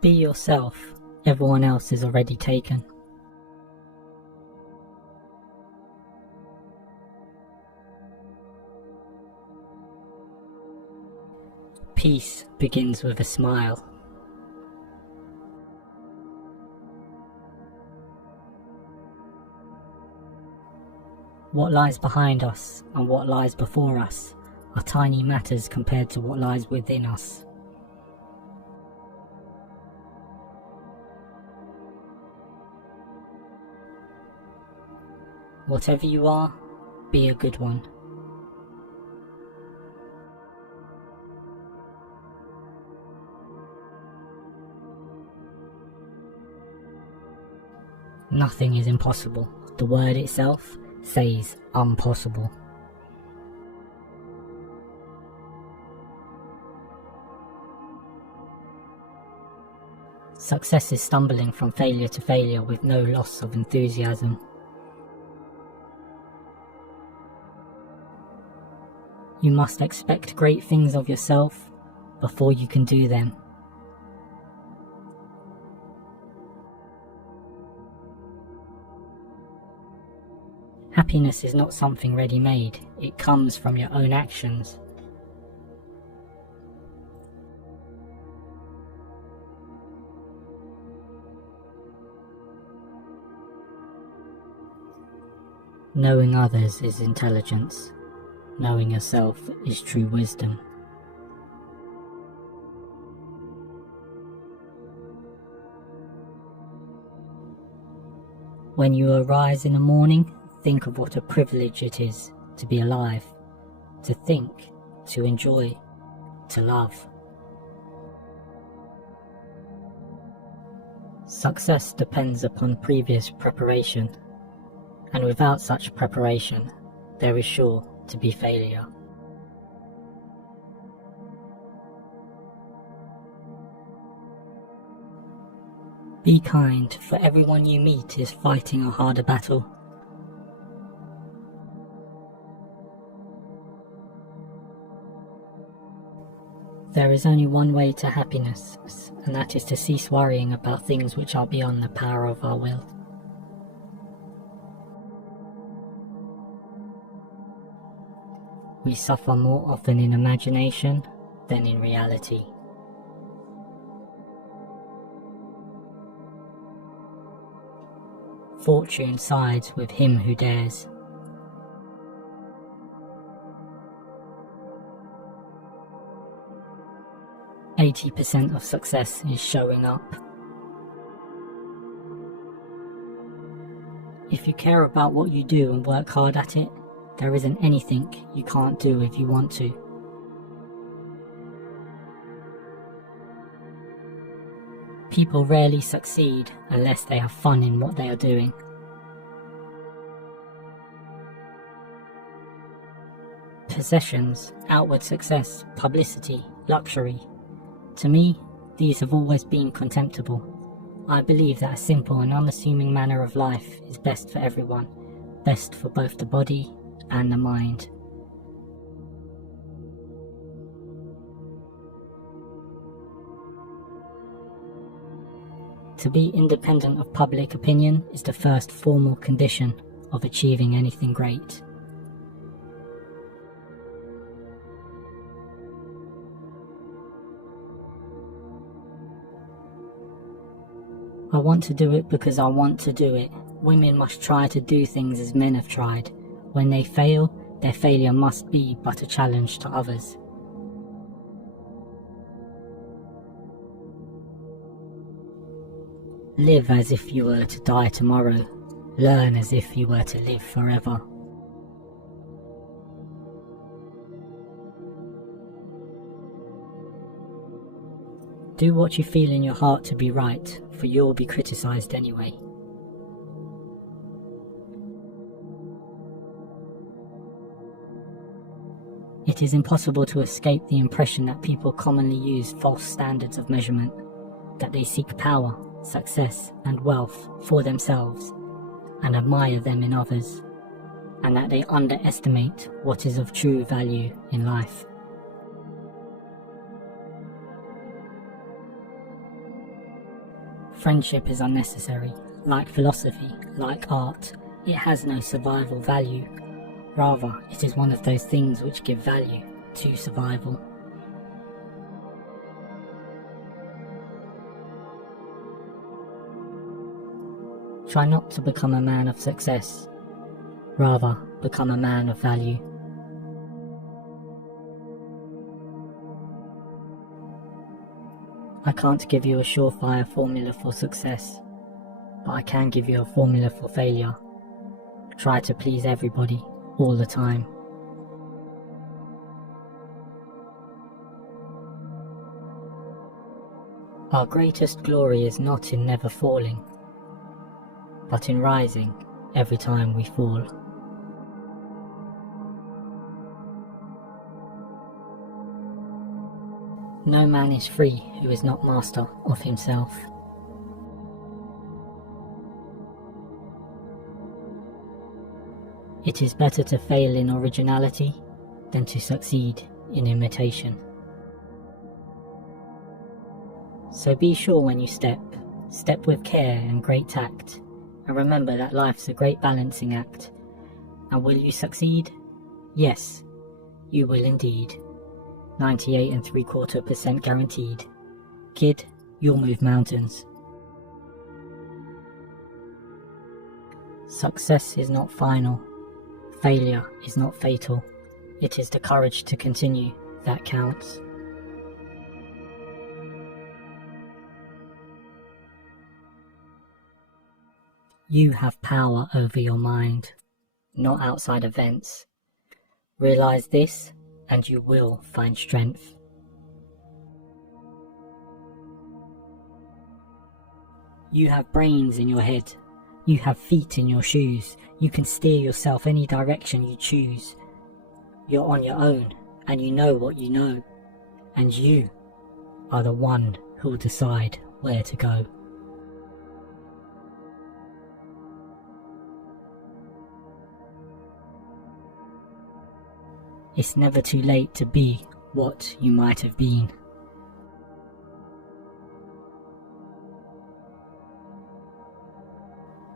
Be yourself, everyone else is already taken. Peace begins with a smile. What lies behind us and what lies before us are tiny matters compared to what lies within us. Whatever you are, be a good one. Nothing is impossible. The word itself says impossible. Success is stumbling from failure to failure with no loss of enthusiasm. You must expect great things of yourself before you can do them. Happiness is not something ready-made, it comes from your own actions. Knowing others is intelligence. Knowing yourself is true wisdom. When you arise in the morning, think of what a privilege it is to be alive, to think, to enjoy, to love. Success depends upon previous preparation, and without such preparation, there is sure to be failure. Be kind, for everyone you meet is fighting a harder battle. There is only one way to happiness, and that is to cease worrying about things which are beyond the power of our will. We suffer more often in imagination than in reality. Fortune sides with him who dares. %80 of success is showing up. If you care about what you do and work hard at it, there isn't anything you can't do if you want to. People rarely succeed unless they have fun in what they are doing. Possessions, outward success, publicity, luxury. To me, these have always been contemptible. I believe that a simple and unassuming manner of life is best for everyone, best for both the body and the mind. To be independent of public opinion is the first formal condition of achieving anything great. I want to do it because I want to do it. Women must try to do things as men have tried. When they fail, their failure must be but a challenge to others. Live as if you were to die tomorrow. Learn as if you were to live forever. Do what you feel in your heart to be right, for you'll be criticised anyway. It is impossible to escape the impression that people commonly use false standards of measurement, that they seek power, success, and wealth for themselves, and admire them in others, and that they underestimate what is of true value in life. Friendship is unnecessary. Like philosophy, like art, it has no survival value. Rather, it is one of those things which give value to survival. Try not to become a man of success. Rather, become a man of value. I can't give you a surefire formula for success, but I can give you a formula for failure. Try to please everybody, all the time. Our greatest glory is not in never falling, but in rising every time we fall. No man is free who is not master of himself. It is better to fail in originality than to succeed in imitation. So be sure when you step with care and great tact, and remember that life's a great balancing act. And will you succeed? Yes, you will indeed. 98.75% guaranteed. Kid, you'll move mountains. Success is not final. Failure is not fatal. It is the courage to continue that counts. You have power over your mind, not outside events. Realize this, and you will find strength. You have brains in your head. You have feet in your shoes. You can steer yourself any direction you choose. You're on your own, and you know what you know. And you are the one who will decide where to go. It's never too late to be what you might have been.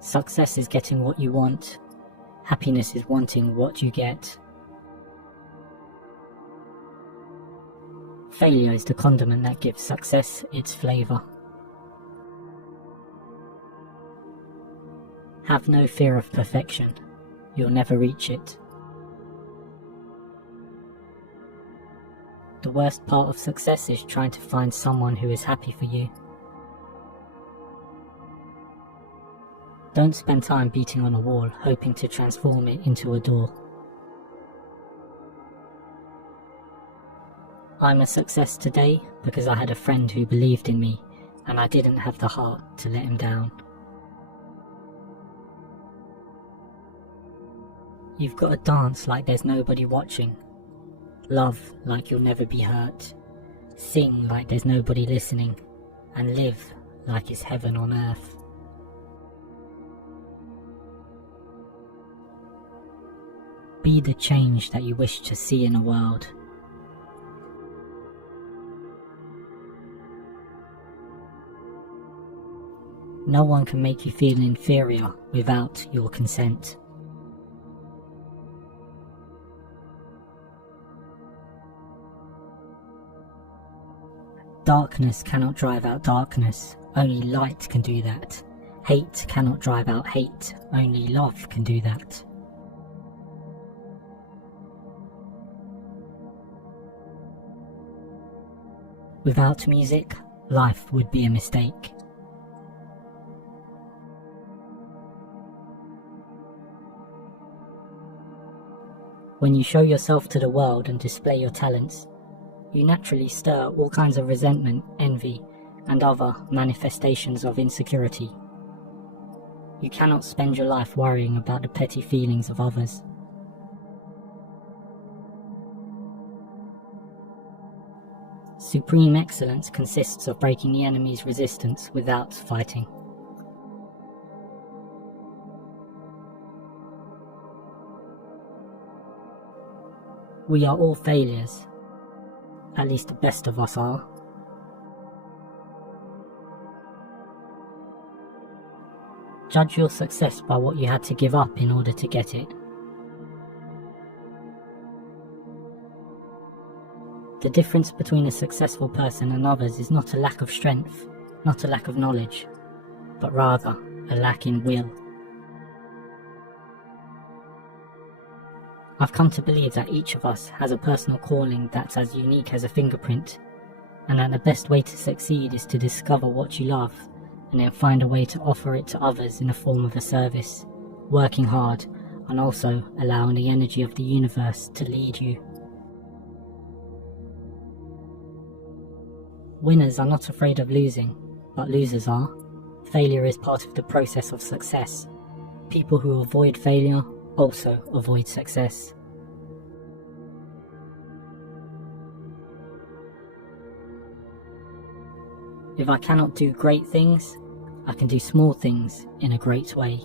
Success is getting what you want. Happiness is wanting what you get. Failure is the condiment that gives success its flavor. Have no fear of perfection. You'll never reach it. The worst part of success is trying to find someone who is happy for you. Don't spend time beating on a wall, hoping to transform it into a door. I'm a success today because I had a friend who believed in me, and I didn't have the heart to let him down. You've got to dance like there's nobody watching. Love like you'll never be hurt. Sing like there's nobody listening. And live like it's heaven on earth. Be the change that you wish to see in the world. No one can make you feel inferior without your consent. Darkness cannot drive out darkness, only light can do that. Hate cannot drive out hate, only love can do that. Without music, life would be a mistake. When you show yourself to the world and display your talents, you naturally stir all kinds of resentment, envy, and other manifestations of insecurity. You cannot spend your life worrying about the petty feelings of others. Supreme excellence consists of breaking the enemy's resistance without fighting. We are all failures. At least the best of us are. Judge your success by what you had to give up in order to get it. The difference between a successful person and others is not a lack of strength, not a lack of knowledge, but rather a lack in will. I've come to believe that each of us has a personal calling that's as unique as a fingerprint, and that the best way to succeed is to discover what you love and then find a way to offer it to others in the form of a service, working hard and also allowing the energy of the universe to lead you. Winners are not afraid of losing, but losers are. Failure is part of the process of success. People who avoid failure also avoid success. If I cannot do great things, I can do small things in a great way.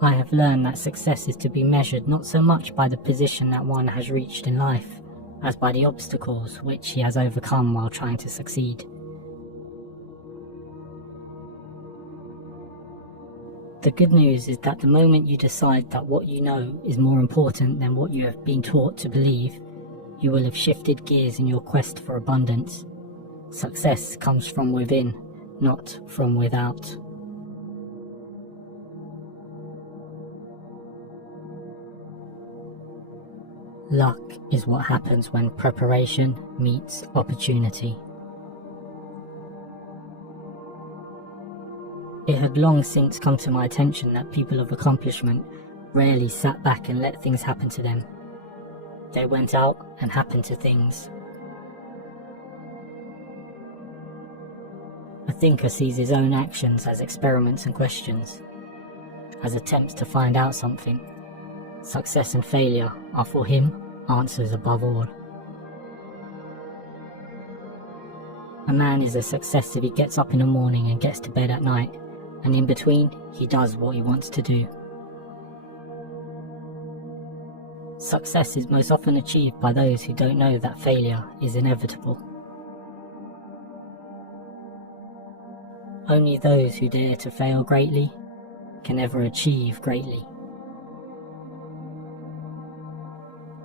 I have learned that success is to be measured not so much by the position that one has reached in life, as by the obstacles which he has overcome while trying to succeed. The good news is that the moment you decide that what you know is more important than what you have been taught to believe, you will have shifted gears in your quest for abundance. Success comes from within, not from without. Luck is what happens when preparation meets opportunity. It had long since come to my attention that people of accomplishment rarely sat back and let things happen to them. They went out and happened to things. A thinker sees his own actions as experiments and questions, as attempts to find out something. Success and failure are for him answers above all. A man is a success if he gets up in the morning and gets to bed at night, and in between he does what he wants to do. Success is most often achieved by those who don't know that failure is inevitable. Only those who dare to fail greatly can ever achieve greatly.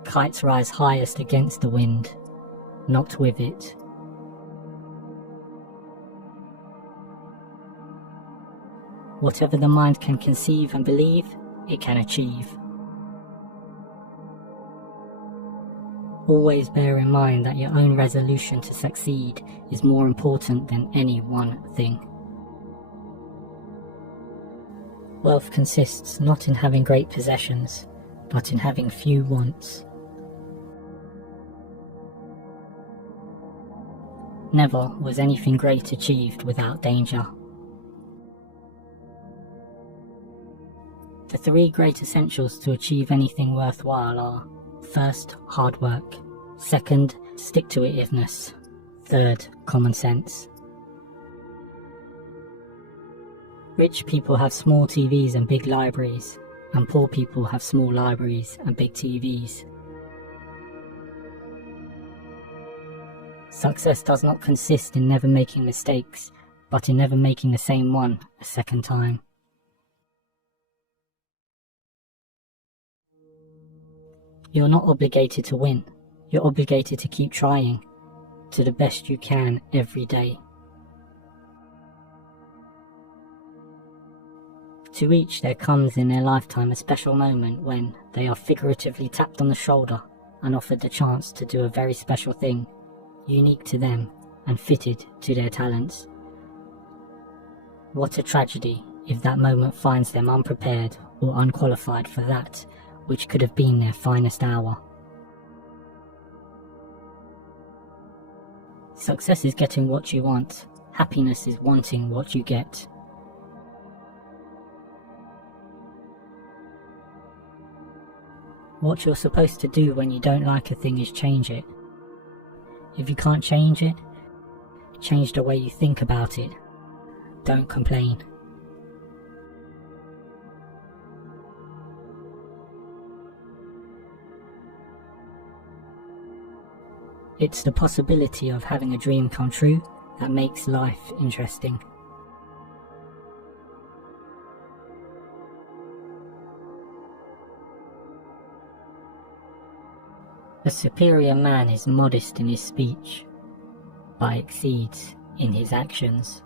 Kites rise highest against the wind, not with it. Whatever the mind can conceive and believe, it can achieve. Always bear in mind that your own resolution to succeed is more important than any one thing. Wealth consists not in having great possessions, but in having few wants. Never was anything great achieved without danger. The three great essentials to achieve anything worthwhile are: first, hard work; second, stick-to-itiveness; third, common sense. Rich people have small TVs and big libraries, and poor people have small libraries and big TVs. Success does not consist in never making mistakes, but in never making the same one a second time. You're not obligated to win. You're obligated to keep trying, to the best you can every day. To each there comes in their lifetime a special moment when they are figuratively tapped on the shoulder and offered the chance to do a very special thing, unique to them and fitted to their talents. What a tragedy if that moment finds them unprepared or unqualified for that which could have been their finest hour. Success is getting what you want. Happiness is wanting what you get. What you're supposed to do when you don't like a thing is change it. If you can't change it, change the way you think about it. Don't complain. It's the possibility of having a dream come true that makes life interesting. A superior man is modest in his speech, but exceeds in his actions.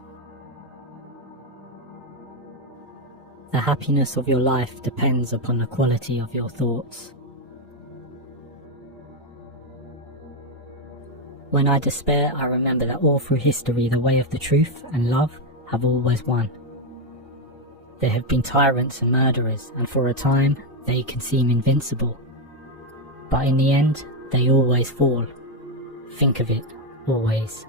The happiness of your life depends upon the quality of your thoughts. When I despair, I remember that all through history the way of the truth and love have always won. There have been tyrants and murderers, and for a time they can seem invincible. But in the end, they always fall. Think of it, always.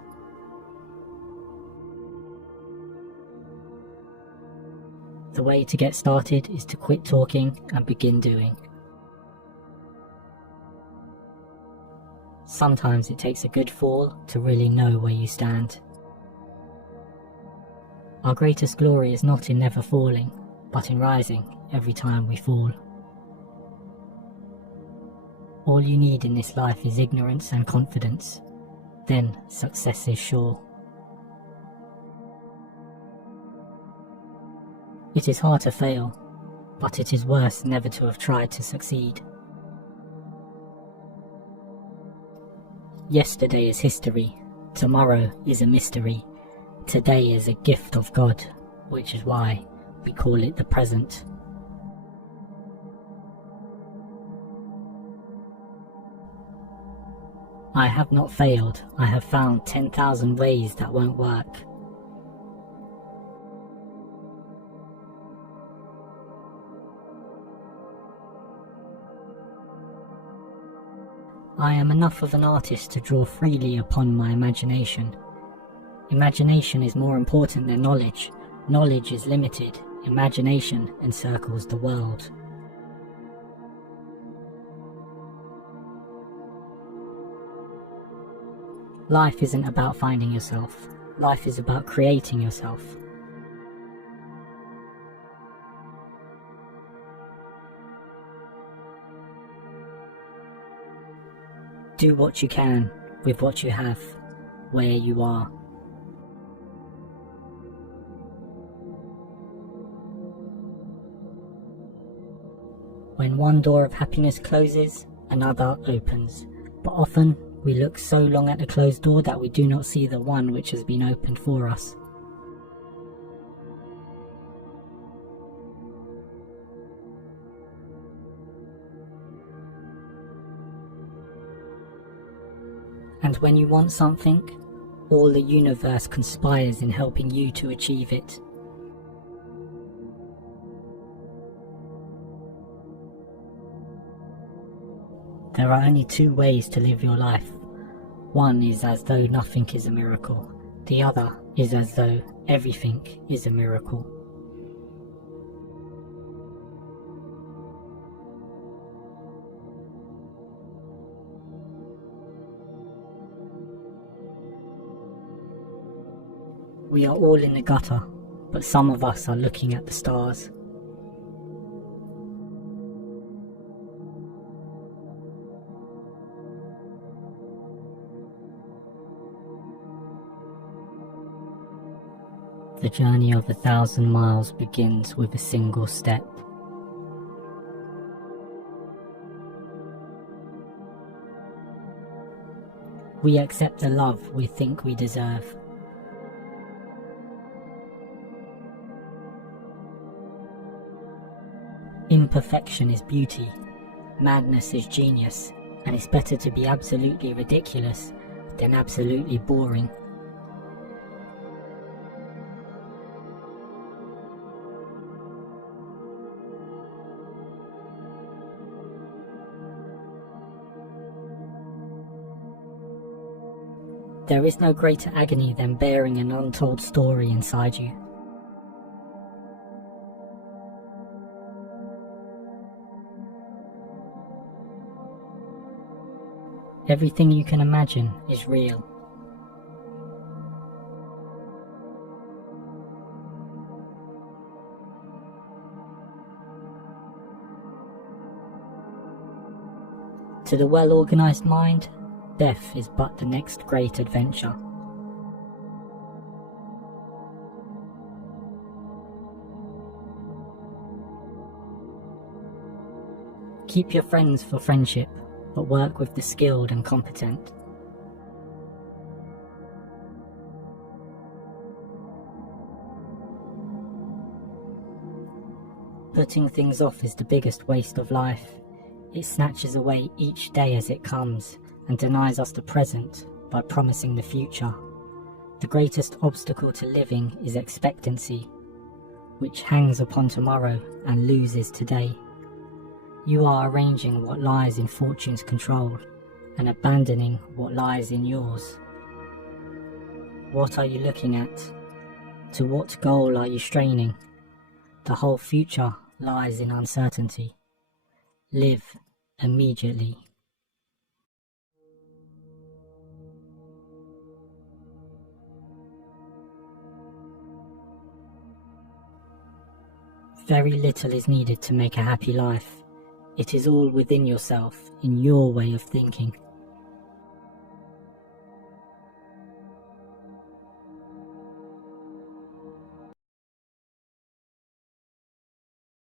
The way to get started is to quit talking and begin doing. Sometimes it takes a good fall to really know where you stand. Our greatest glory is not in never falling, but in rising every time we fall. All you need in this life is ignorance and confidence. Then success is sure. It is hard to fail, but it is worse never to have tried to succeed. Yesterday is history, tomorrow is a mystery, today is a gift of God, which is why we call it the present. I have not failed, I have found 10,000 ways that won't work. I am enough of an artist to draw freely upon my imagination. Imagination is more important than knowledge. Knowledge is limited. Imagination encircles the world. Life isn't about finding yourself. Life is about creating yourself. Do what you can with what you have, where you are. When one door of happiness closes, another opens. But often we look so long at the closed door that we do not see the one which has been opened for us. And when you want something, all the universe conspires in helping you to achieve it. There are only two ways to live your life. One is as though nothing is a miracle. The other is as though everything is a miracle. We are all in the gutter, but some of us are looking at the stars. The journey of 1,000 miles begins with a single step. We accept the love we think we deserve. Imperfection is beauty, madness is genius, and it's better to be absolutely ridiculous than absolutely boring. There is no greater agony than bearing an untold story inside you. Everything you can imagine is real. To the well-organized mind, death is but the next great adventure. Keep your friends for friendship, but work with the skilled and competent. Putting things off is the biggest waste of life. It snatches away each day as it comes and denies us the present by promising the future. The greatest obstacle to living is expectancy, which hangs upon tomorrow and loses today. You are arranging what lies in fortune's control and abandoning what lies in yours. What are you looking at? To what goal are you straining? The whole future lies in uncertainty. Live immediately. Very little is needed to make a happy life. It is all within yourself, in your way of thinking.